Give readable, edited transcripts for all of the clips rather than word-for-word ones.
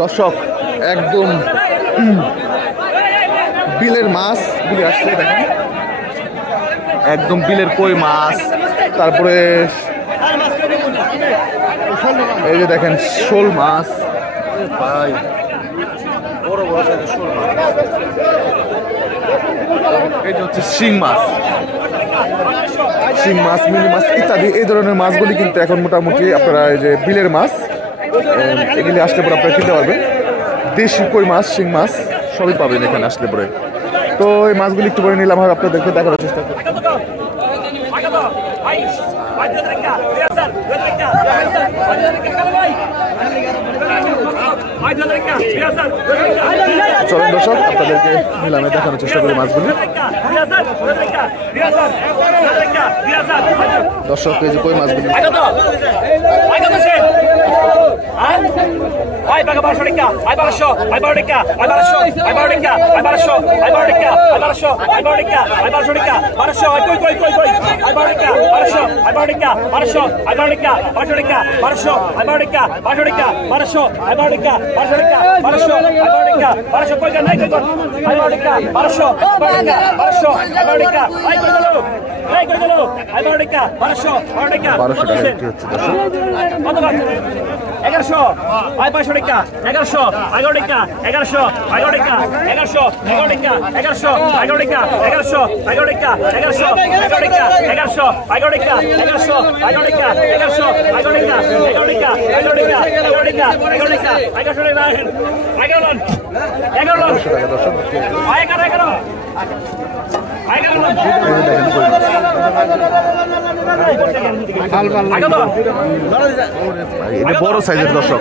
দর্শক একদম বিলের মাছ গুলি আসছে দেখেন, একদম বিলের কই মাছ, তারপরে এই যে দেখেন শোল মাছ, ভাই বড় বড় সাইজের শোল মাছ, এই যে হচ্ছে শিং মাছ, শিং মাছ, মিনি মাছ ইত্যাদি এই ধরনের মাছগুলি কিন্তু এখন মোটামুটি আপনারা এই যে বিলের মাছ এগুলি আসলে পরে আপনারা কিনতে পারবেন। দেশি কই মাছ, শিং মাছ সবই পাবেন এখানে আসলে পরে। তো এই মাছগুলি একটু করে নিলাম, আপনাদেরকে দেখানোর চেষ্টা করি। চলেন দর্শক আপনাদেরকে নিলামে দেখানোর চেষ্টা করি মাছগুলি। দর্শক এই যে কই মাছগুলি বড় সাইজের দর্শক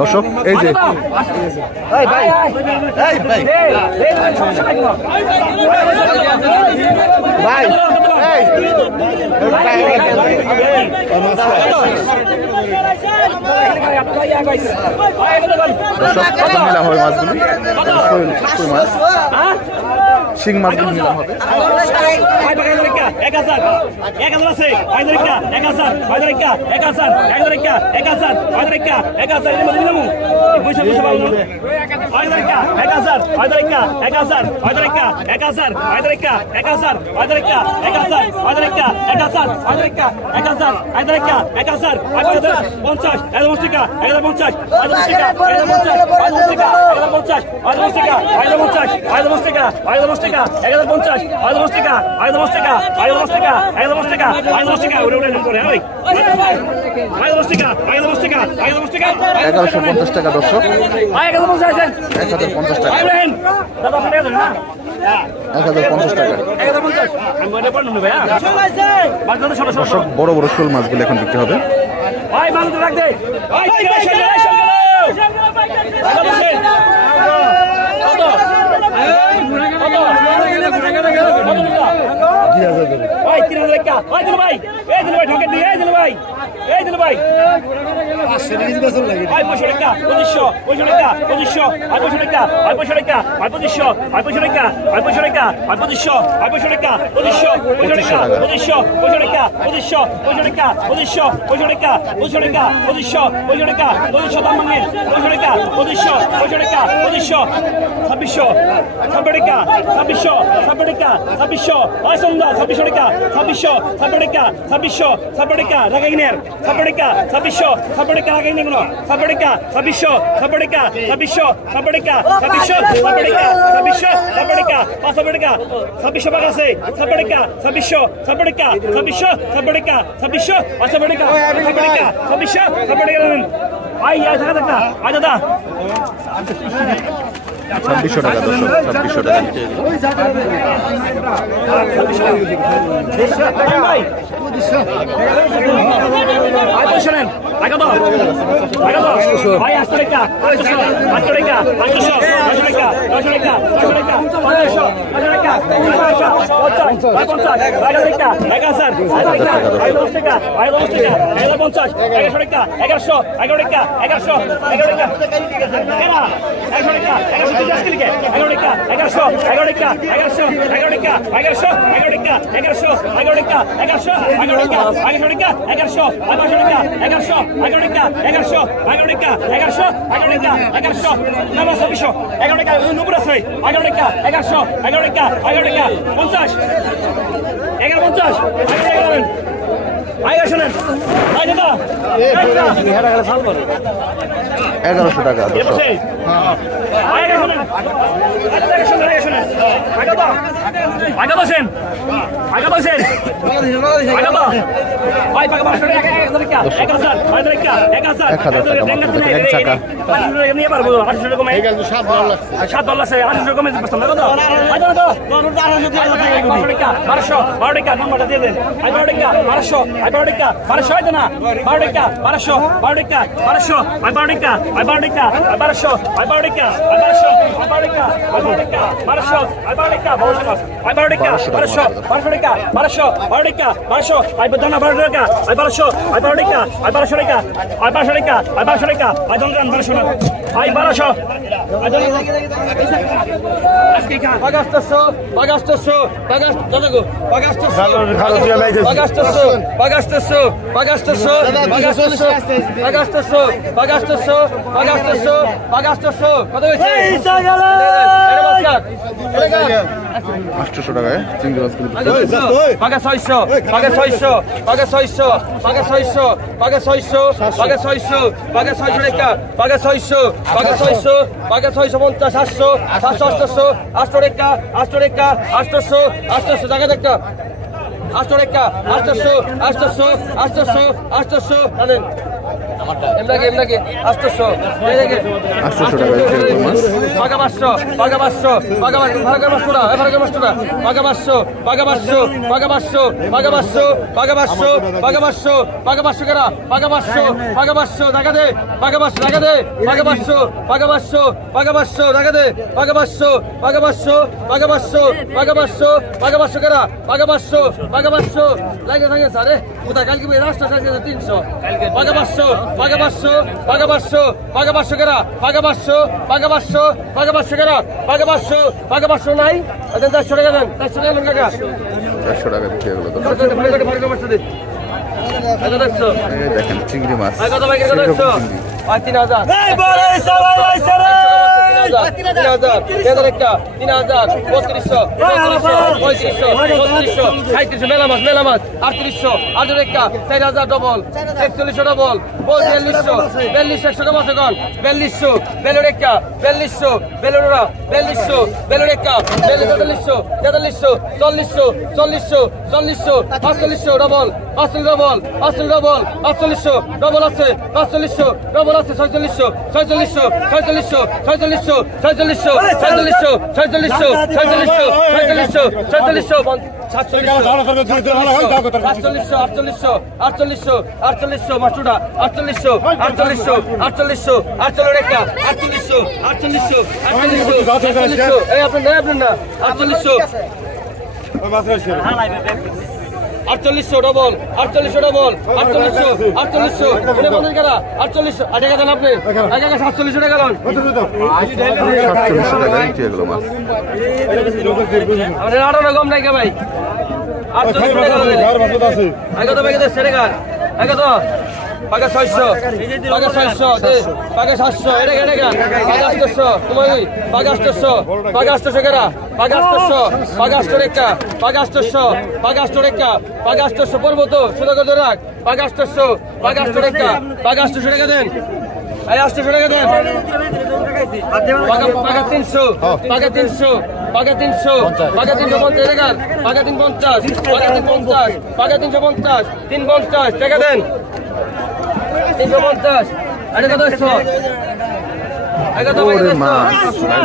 দর্শক এই যে ভাই নিলাম হবে মাছগুলি, মাছ শিং মাছগুলি নিলাম হবে। টাকা দর্শক, 1050 টাকা, 1050 টাকা দর্শক। বড় বড় শোল মাছগুলো এখন বিক্রি হবে। Pojoleka 2500 টাকা 2500 2600 টাকা 2600 টাকা 2600 ওই সুন্দর 2600 টাকা 2600 টাকা 2600 টাকা রাগাইনের 26 টাকা 2600 টাকা রাগাইনে গুলো 26 টাকা 2600 টাকা 2600 টাকা 2600 টাকা 2600 টাকা 500 টাকা 2600 টাকা আছে 26 টাকা 2600 টাকা 2600 টাকা 2600 500 টাকা 2600 টাকা দেন আই টাকা টাকা আই দাদা 2600 টাকা 2600 টাকা ভাই আই বসেন টাকা দাও ভাই 800 টাকা 800 টাকা 800 টাকা 500 টাকা 500 টাকা 50 টাকা 1000 টাকা 50 1100 টাকা 1100 টাকা 1100 টাকা 1100 টাকা 1100 টাকা 1100 টাকা 1100 টাকা 1100 টাকা 1100 টাকা 1100 টাকা 1100 টাকা 1100 টাকা 1100 টাকা 1100 টাকা 1100 টাকা 1100 টাকা 1100 নামা 2600 11 টাকা নুপুর আছে 11 টাকা 1100 টাকা 11 টাকা 50 1150 টাকা আই শুনেন আই দাদা 1100 টাকা টাকায় চিংড়ি মাছগুলো পাকা 600 পাকা 600 পাকা 600 পাকা 600 পাকা 600 পাকা 600 পাকা 600 টাকা পাকা 600 পাকা 600 পাকা 650 700 700 800 টাকা 800 টাকা 800 800 টাকা টাকা 800 টাকা 800 800 800 800 জানেন এমনাকে 800 টাকা পাকা 500 পাকা 500 পাকা 500 পাকা 500 পাকা 500 পাকা 500 পাকা 500 পাকা 500 পাকা 500 পাকা 500 পাকা 500 পাকা 500 করা পাকা 500 পাকা 500 টাকা দে পাকা 500 টাকা দে পাকা 500 পাকা 500 পাকা 500 টাকা দে পাকা 500 পাকা 500 পাকা 500 পাকা 500 পাকা 500 করা পাকা 500 পাকা 500 লাগে থাকে স্যার কোথায় কালকে রাস্তা সাইজ 300 পাকা 500 পাকা 500 পাকা 500 পাকা 500 করা পাকা 500 পাকা 500 পাকা 500 করা পাকা 500 পাকা 500 নাই আচ্ছা 400 টাকা দেন 400 টাকা দেন কাকা 400 টাকা দিতে গেল তো দেখেন চিংড়ি মাছ কত ভাই কত 3000 এই বড় সবাই আইছে রে 3000 3000 3200 মেলা মাছ 3800 4000 ডবল 4100 ডবল 4200 100 মাছ এখন 4200 বেলুরেকা 4200 বেলুরা 4200 বেলুরেকা 4300 4400 4500 ডবল 4500 ডবল 4500 ডবল আছে 4500 ডবল আছে 4600 4800 ডবল 4800 ডবল 4800 4800 টাকা দেন আপনি 4700 টাকা দেন 4700 টাকা দিতে গেল মাছ আমাদের আরো কম নাই ভাই 4800 টাকা দেন আগে তো ভাই দেন সেরে গার আগে তো পাকা 600 পাকা 700 এটা পাকা 800 তোমার পাকা 800 পাকা 800 কেরা পাকা 800 পাকা 800 রেখা পাকা 800 পাকা 800 রেখা পাকা 800 পড়বো তো শুধু করে রাখ পাকা 800 পাকা 800 রেখা পাকা 800 টাকা দেন এই 800 টাকা দেন পাকা 300 পাকা 300 পাকা 300 পাকা 350 টাকা পাকা 350 পাকা 350 পাকা 350 350 টাকা দেন 350 আরে কত 100 আগে তো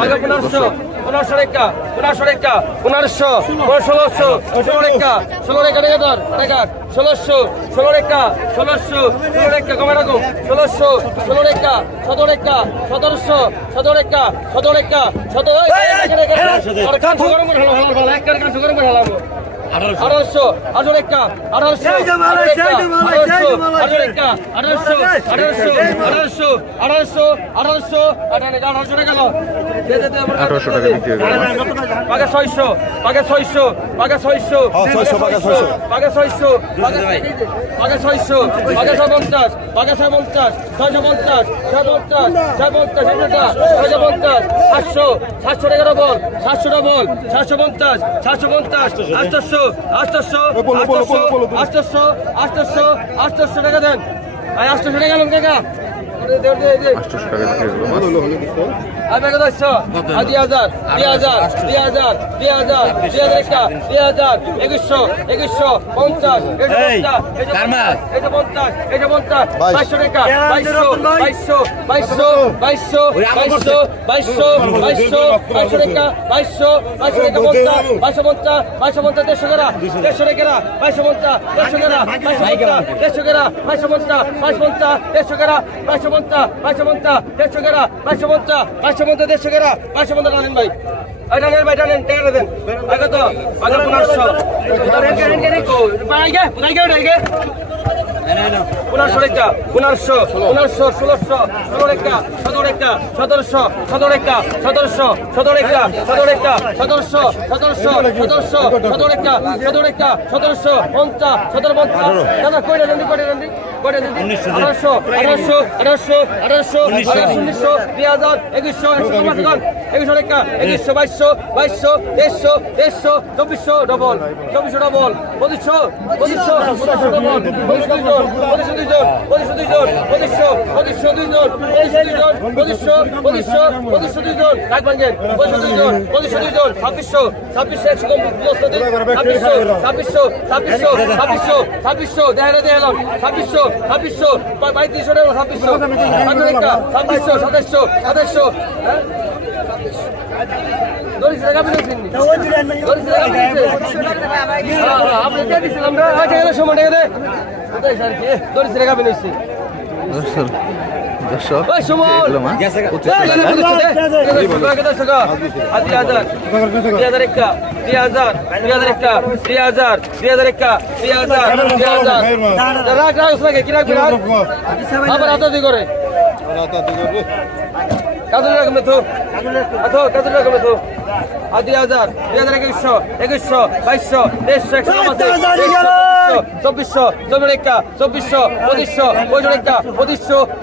পাকা 1500 1500 রেখা 1500 রেখা 1500 1600 16 রেখা 16 রেখা টাকা ধর টাকা 1600 16 রেখা 1600 16 রেখা কমে রাখো 1600 16 রেখা 17 রেখা 1700 17 রেখা 17 রেখা 17 আর কান গরম করে হলো এক কান গরম করে হলো 1800 18 রেখা 1800 1800 রেখা 1800 1800 1800 1800 1800 টাকা দাও 1800 টাকা বিক্রি হয়ে গেল পাকা 600 পাকা 600 পাকা 600 পাকা 600 পাকা 600 পাকা 600 পাকা 50 পাকা 50 650 650 650 750 700 টাকা বল 700 ডবল 750 750 800 800 টাকা দেন 800 টাকা গেল কাকা 800 টাকা বিক্রি হয়ে গেল আমি কত 2000 2000 2000 2000 2000 2000 2100 50 এটা 50 এটা 500 টাকা 2200 2200 2200 2200 টাকা 2200 টাকা 50 150 150 টাকা 150 টাকা 250 টাকা 150 টাকা 250 টাকা 150 টাকা 250 টাকা 550 150 টাকা 550 টানেন ভাই টানেন টাকা দেন আগে তো আগে 1500 রেখা 1500 1600 17 রেখা 17 রেখা 1700 17 রেখা 1700 17 রেখা 17 রেখা 1700 রেখা 17 রেখা 1700 50 1750 দাদা কইরা দেন 1800 1900 2000 2100 রেখা 2100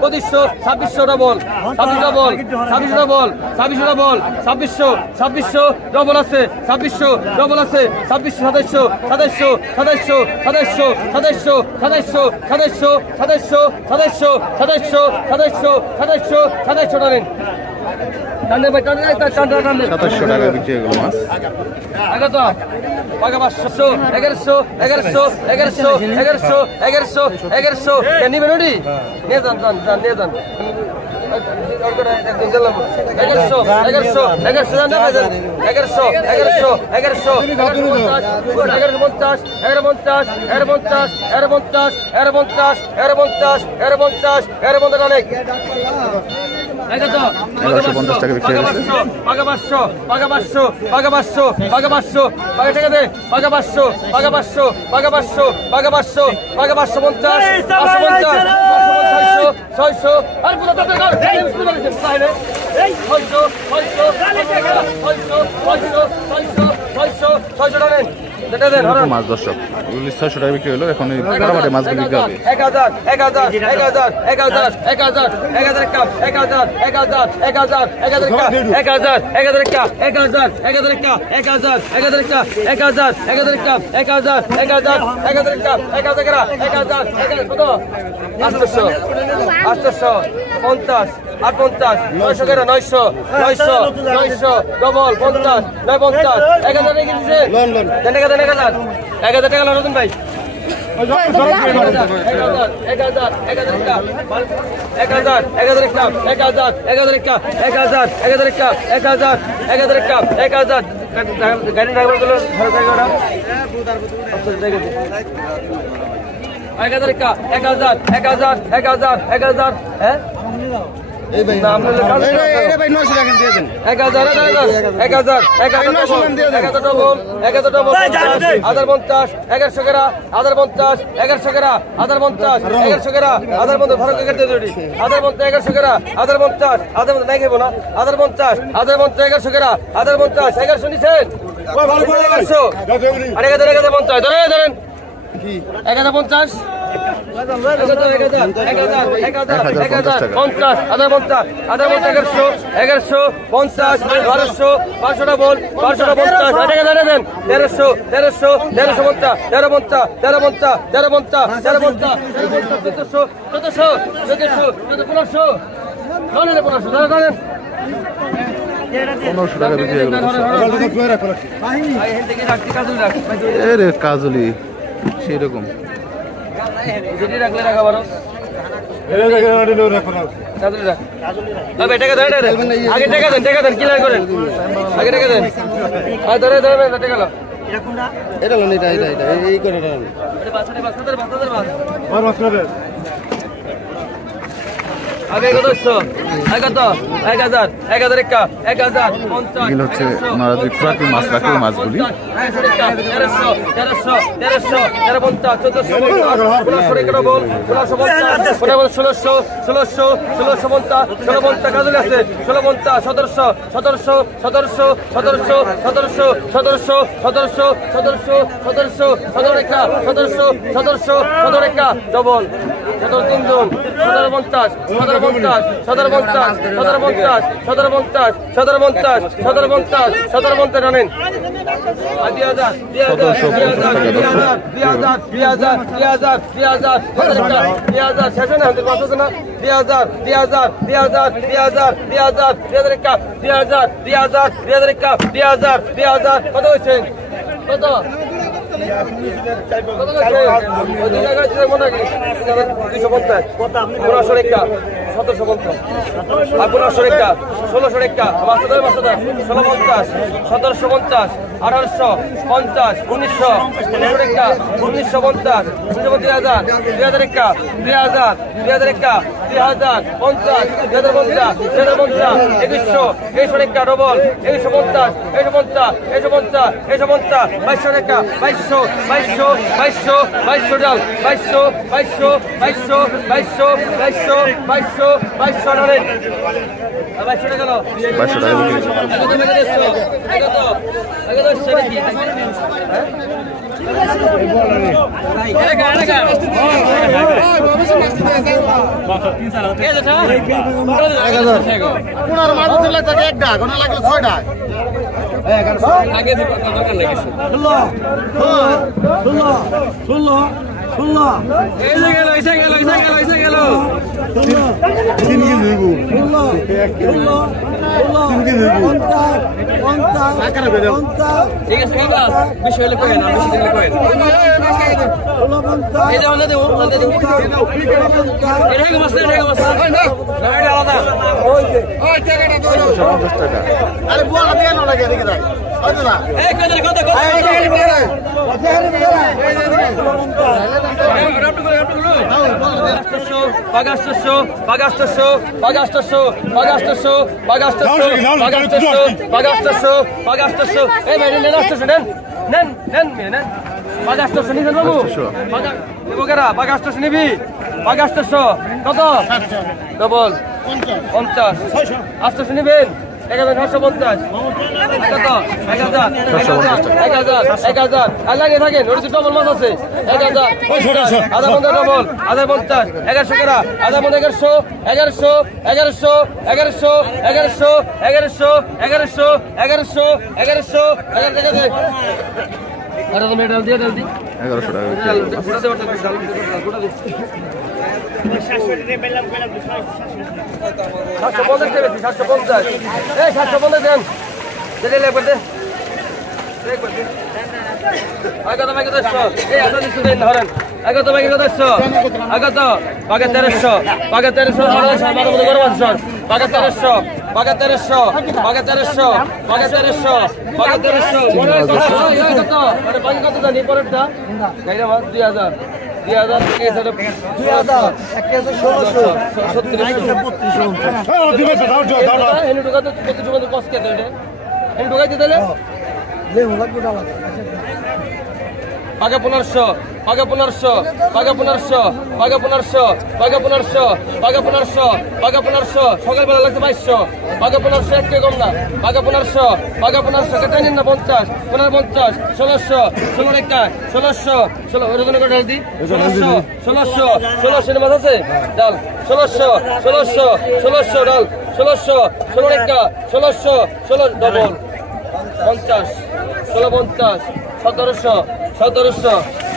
2200 2300 double 2400 double 2500 double 2600 double 2600 double আছে 2600 ডবল আছে 2700 টানেন 2700 টাকা বিক্রি হয়ে গেল মাছ আগে তো পাকা 500 1100 নিবেন ওটি নিয়ে যান নিয়ে যান 1150 টাকা বিক্রি হয়ে গেছে পাকা 500 টাকা দে পাকা 600 আর পুরো টাকা টানেন মাছ দর্শক 600 টাকা বিক্রি হলো। এখন এই কাটাবাটে মাছ বিক্রি হবে 1000 1000 1000 1000 1000 1000 cup 1000 1000 1000 1000 cup 1000 1000 cup 1000 1000 cup 1000 1000 cup 1000 1000 cup 1000 1000 1000 cup 1000 করা 1000 1000 কত 800 800 50 850 900 করে 900 900 900 ডবল 50 950 1000 রেখে দিছে লন্ডন দেন 1000 টাকা রতন ভাই 1000 গাড়ি ড্রাইভার গুলো হ্যাঁ কাজলি সেরকম আগে টাকা দেন ক্লিয়ার করেন আগে টাকা দেন ধরে এটা এই করে আগে কত 1000 1000 একা 1000 50 এগুলো হচ্ছে ওনারা যে প্রাকৃতিক মাছ রাখে ওই মাছগুলি 1750 রানেন 800 নিবেন 1750 1000 আর লাগিয়ে থাকেন ওর ডবল মাছ আছে 1000 আধা পঞ্চাশ ডবল 1050 1100 কেরা 1100 1100 1100 1100 1100 1100 1100 1100 1100 আরে তো মেডাল দিয়ে ডাল দি 1100 টাকা গোটা দে গোটা দে 750 এই 750 দেন দিলে লাগবে দে আগত ভাই কত 100 এই আসলে শুনেন ধরেন আগত ভাই কত 100 আগত পাকে 1300 পাকে 1300 আমার মধ্যে গরম আছে স্যার পাকে 1300 পাকে 1300 পাকে 1300 পাকে 1300 পাকে 1300 মনে কত মানে পানি কত জানি পরেরটা গাইরা মাছ 2000 2000 থেকে এসে 2000 1100 এনে ঢুকা তো কত ঢুকা তো কষ্ট কেটে এটা এনে ঢুকাই দিতে দিলে পাকে 1500 পাকে 1500 পাকে 1500 পাকে 1500 পাকে 1500 পাকে 1500 পাকে 1500 সকালবেলা লাগছে 2200 পাকে 1500 একটু কম না পাকে 1500 পাকে 1500 কেটে নিন না 50 50 1600 16 একটা 1600 16 ওই রকম করে ডাল দি 1600 1600 এর মাছ আছে ডাল 1600 1600 1600 ডাল 1600 16 একটা 1600 16 ডবল 50 1650 1700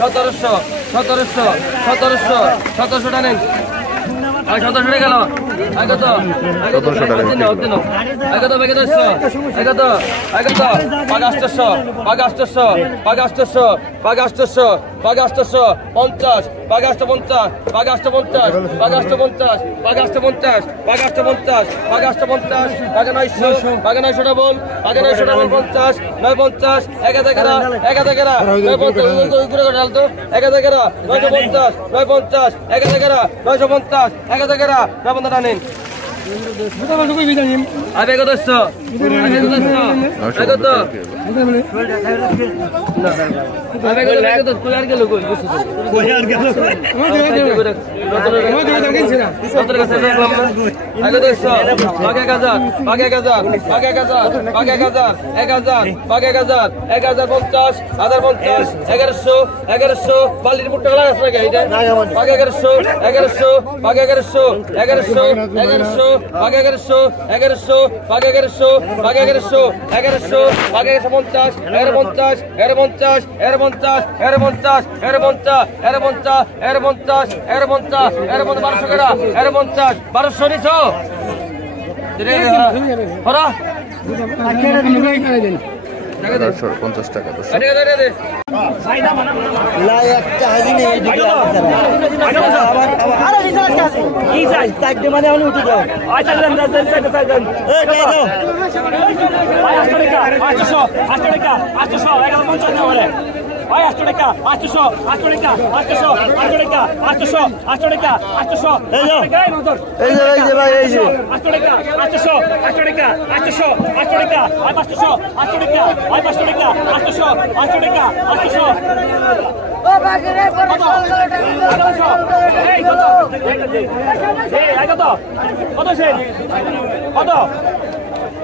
1700 1700 1700 1700 1700 টানেন আর 1700 গেল আগত আগত দিন আগত বেগে 100 আগত আগত 800 800 800 800 800 50 850 850 850 850 850 900 900 ডাবল 900 ডাবল 50 950 1000 1000 950 ঘুরে ঘুরে ডাল তো 1000 950 950 1000 950 1000 না বন্ধ টানেন আবে কত 100 আবে কত 100 কত আবে কত প্লেয়ার গেল কই প্লেয়ার গেল আগে তো 100 বাকি 1000 বাকি 1000 বাকি 1000 বাকি 1000 1000 1050 1050 1100 1100 বালির মুট্টা লাগা আছে নাকি এটা বাকি 1100 1100 বাকি 1100 1100 1100 বাকি 1100 1100 বাকি 1100 বাকি 1100 1100 বাকি 150 150 150 150 150 150 150 150 1200 টাকা 150 1200 নিছো হরা 50 টাকা মানে আমি উঠে যাও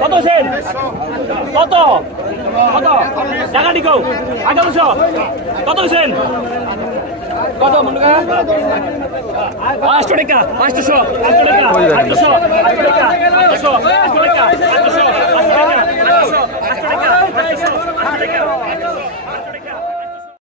কত সেন কত কত টাকা দিকো 1100 কত সেন কত মন্ডকা 500 টাকা 500 টাকা 800 টাকা 800 টাকা 800 টাকা 800 টাকা 800 টাকা 800 টাকা